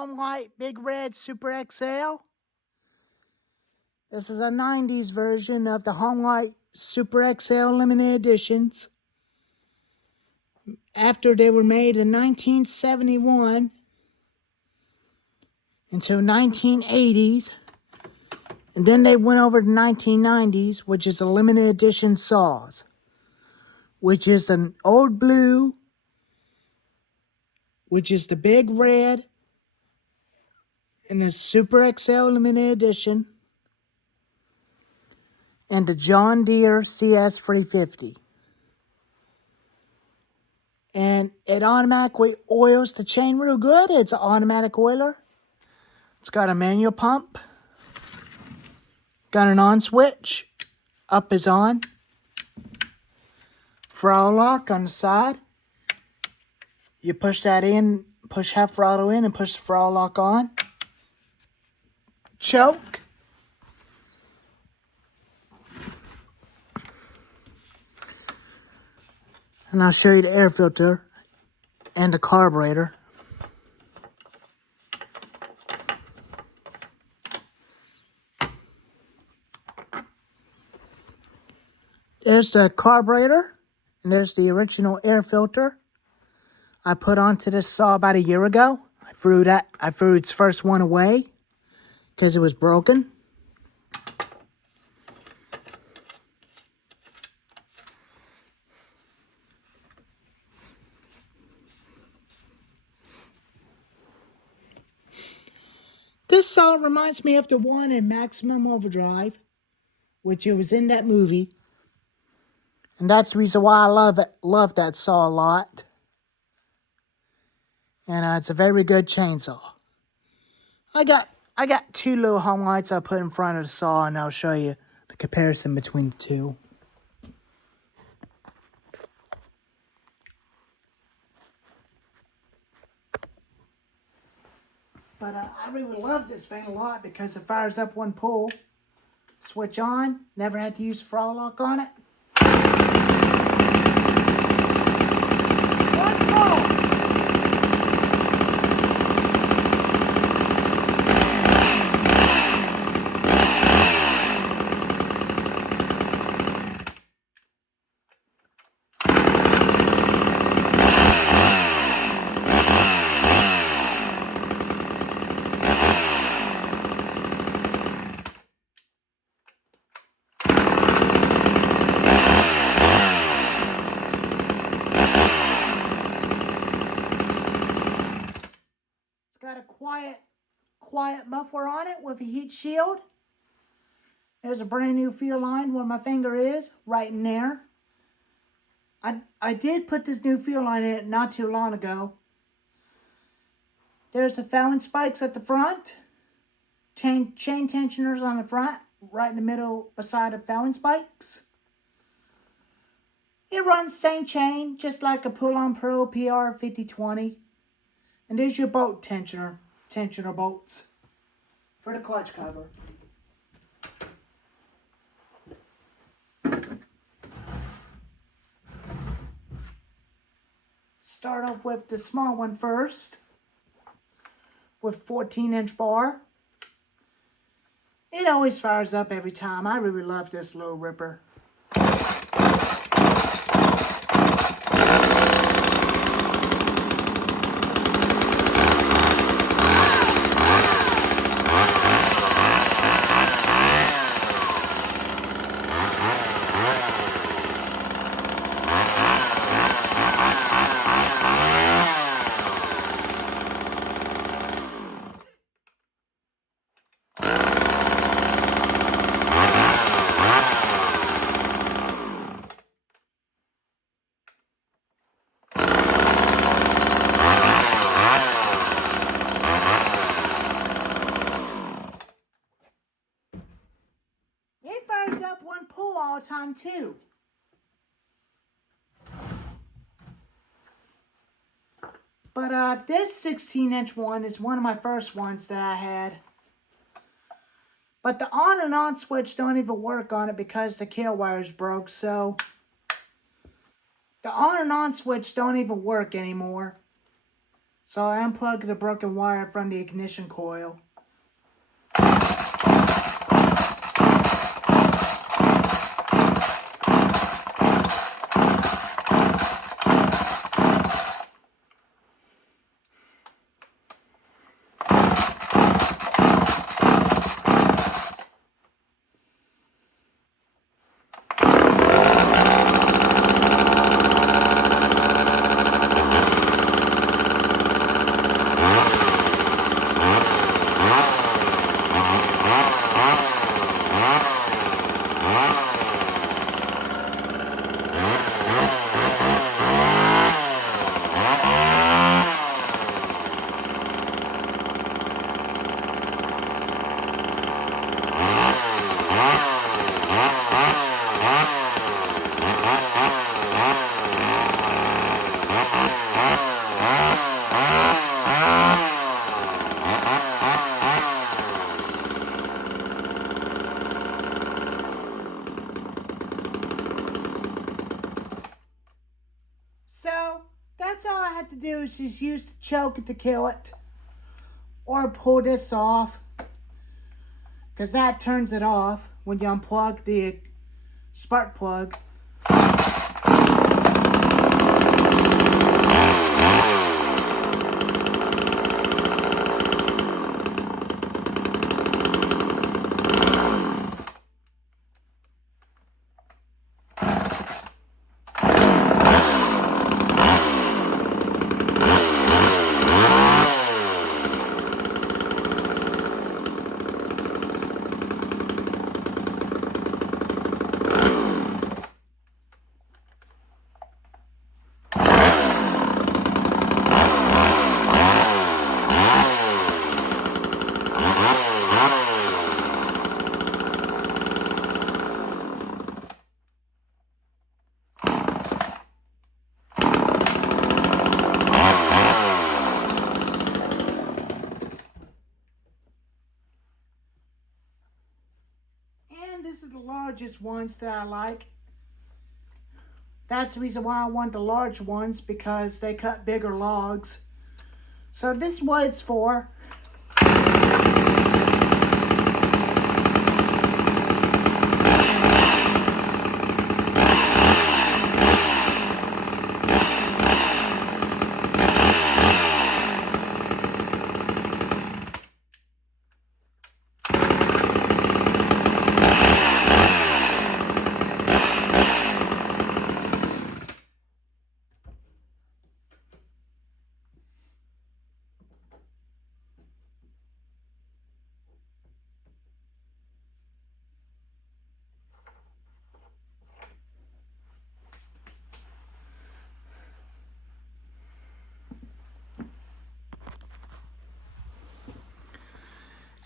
homelite Big Red Super XL. This is a 90s version of the homelite Super XL limited editions. After they were made in 1971 until 1980s. And then they went over to 1990s, which is a limited edition saws, which is an old blue, which is the Big Red, and the Super XL limited edition, and the John Deere CS350. And it automatically oils the chain real good. It's an automatic oiler. It's got a manual pump. Got an on switch. Up is on. Throttle lock on the side. You push that in, push half throttle in and push the throttle lock on. Choke. And I'll show you the air filter and the carburetor. There's the carburetor, and there's the original air filter I put onto this saw about a year ago. I threw its first one away because it was broken. This saw reminds me of the one in Maximum Overdrive, which it was in that movie. And that's the reason why I love that saw a lot. And it's a very good chainsaw. I got two little home lights I put in front of the saw, and I'll show you the comparison between the two. But I really love this thing a lot because it fires up one pull. Switch on. Never had to use the throttle lock on it. One pull. Got a quiet muffler on it with a heat shield. There's a brand new fuel line where my finger is, right in there. I did put this new fuel line in it not too long ago. There's the Fallon spikes at the front. Chain tensioners on the front, right in the middle beside the Fallon spikes. It runs same chain, just like a Pull-On Pro PR 5020. And there's your bolt tensioner bolts for the clutch cover. Start off with the small one first, with 14-inch bar. It always fires up every time. I really love this little ripper. It fires up one pull all the time too. But this 16-inch one is one of my first ones that I had. But the on and on switch don't even work on it because the kill wires broke. So the on and on switch don't even work anymore. So I unplugged the broken wire from the ignition coil. So that's all I had to do is just use the choke to kill it. Or pull this off. Because that turns it off when you unplug the spark plug. This is the largest ones that I like. That's the reason why I want the large ones, because they cut bigger logs. So this is what it's for.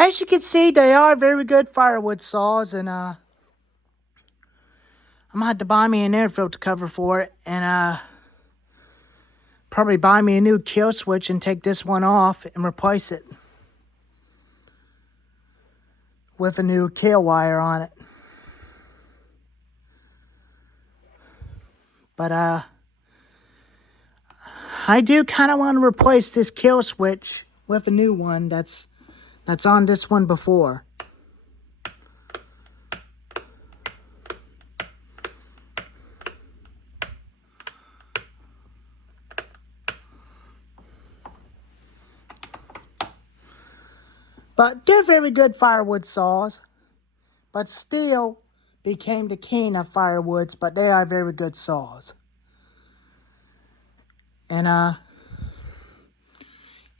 As you can see, they are very good firewood saws, and I'm gonna have to buy me an air filter cover for it, and probably buy me a new kill switch and take this one off and replace it with a new kill wire on it. But I do kind of want to replace this kill switch with a new one that's on this one before. But they're very good firewood saws, but still became the king of firewoods, but they are very good saws. And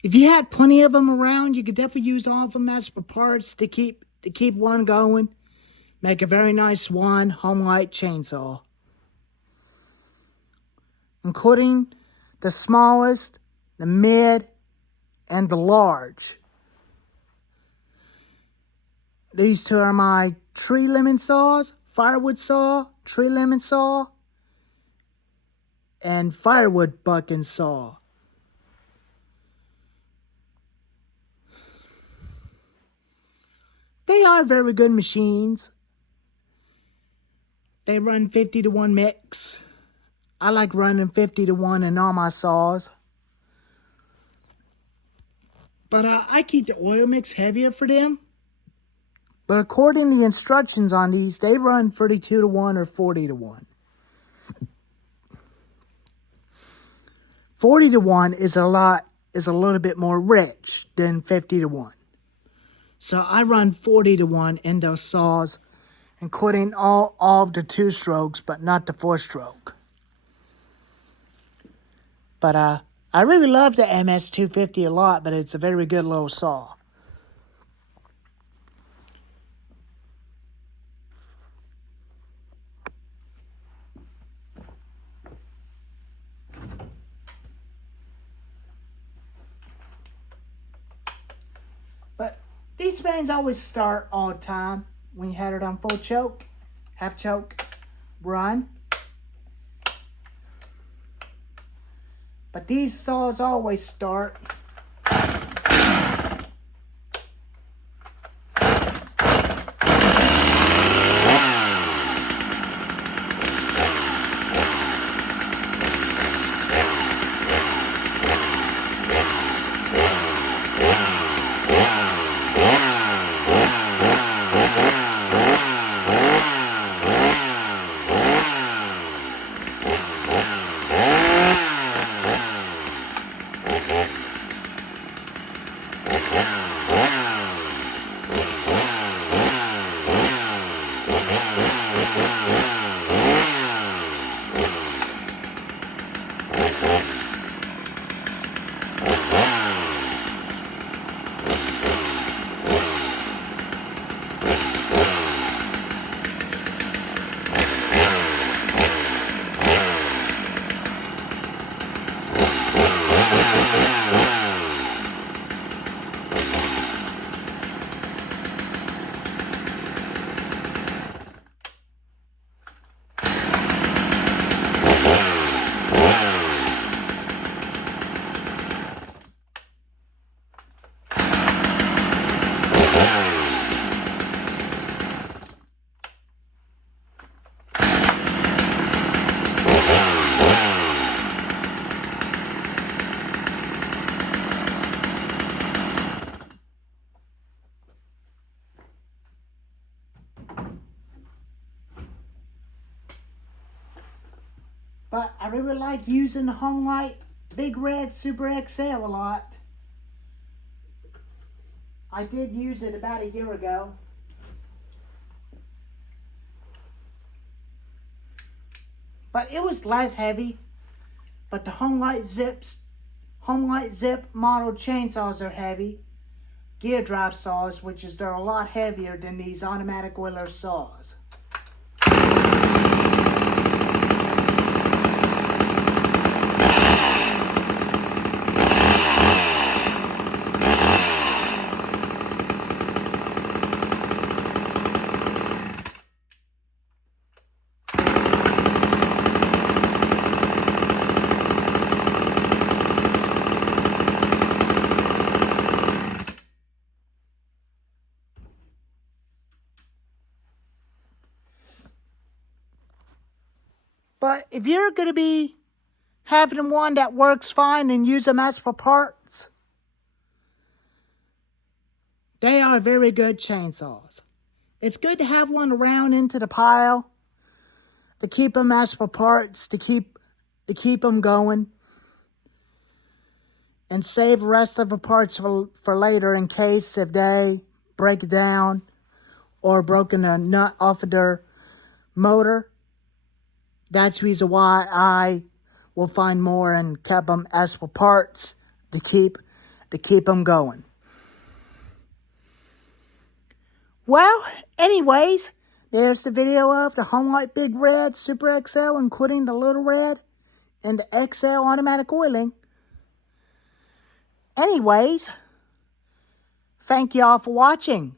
if you had plenty of them around, you could definitely use all of them as for parts to keep one going. Make a very nice one homelite chainsaw, including the smallest, the mid, and the large. These two are my tree lemon saws, firewood saw, tree lemon saw, and firewood bucking saw. They are very good machines. They run 50-to-1 mix. I like running 50-to-1 in all my saws. But I keep the oil mix heavier for them. But according to the instructions on these, they run 32 to 1 or 40 to 1. 40 to 1 is a little bit more rich than 50 to 1. So I run 40 to 1 in those saws, including all of the 2 strokes, but not the 4-stroke. But I really love the MS250 a lot, but it's a very good little saw. But these fans always start all the time when you had it on full choke, half choke, run. But these saws always start. But I really like using the homelite Big Red Super XL a lot. I did use it about a year ago. But it was less heavy. But the homelite Zip model chainsaws are heavy. Gear drive saws, which is they're a lot heavier than these automatic oiler saws. But if you're going to be having one that works fine and use them as for parts, they are very good chainsaws. It's good to have one around into the pile to keep them as for parts, to keep them going, and save the rest of the parts for later in case if they break down or broken a nut off of their motor. That's the reason why I will find more and kept them as for parts to keep them going. Well, anyways, there's the video of the homelite Big Red Super XL, including the Little Red and the XL automatic oiling. Anyways, thank y'all for watching.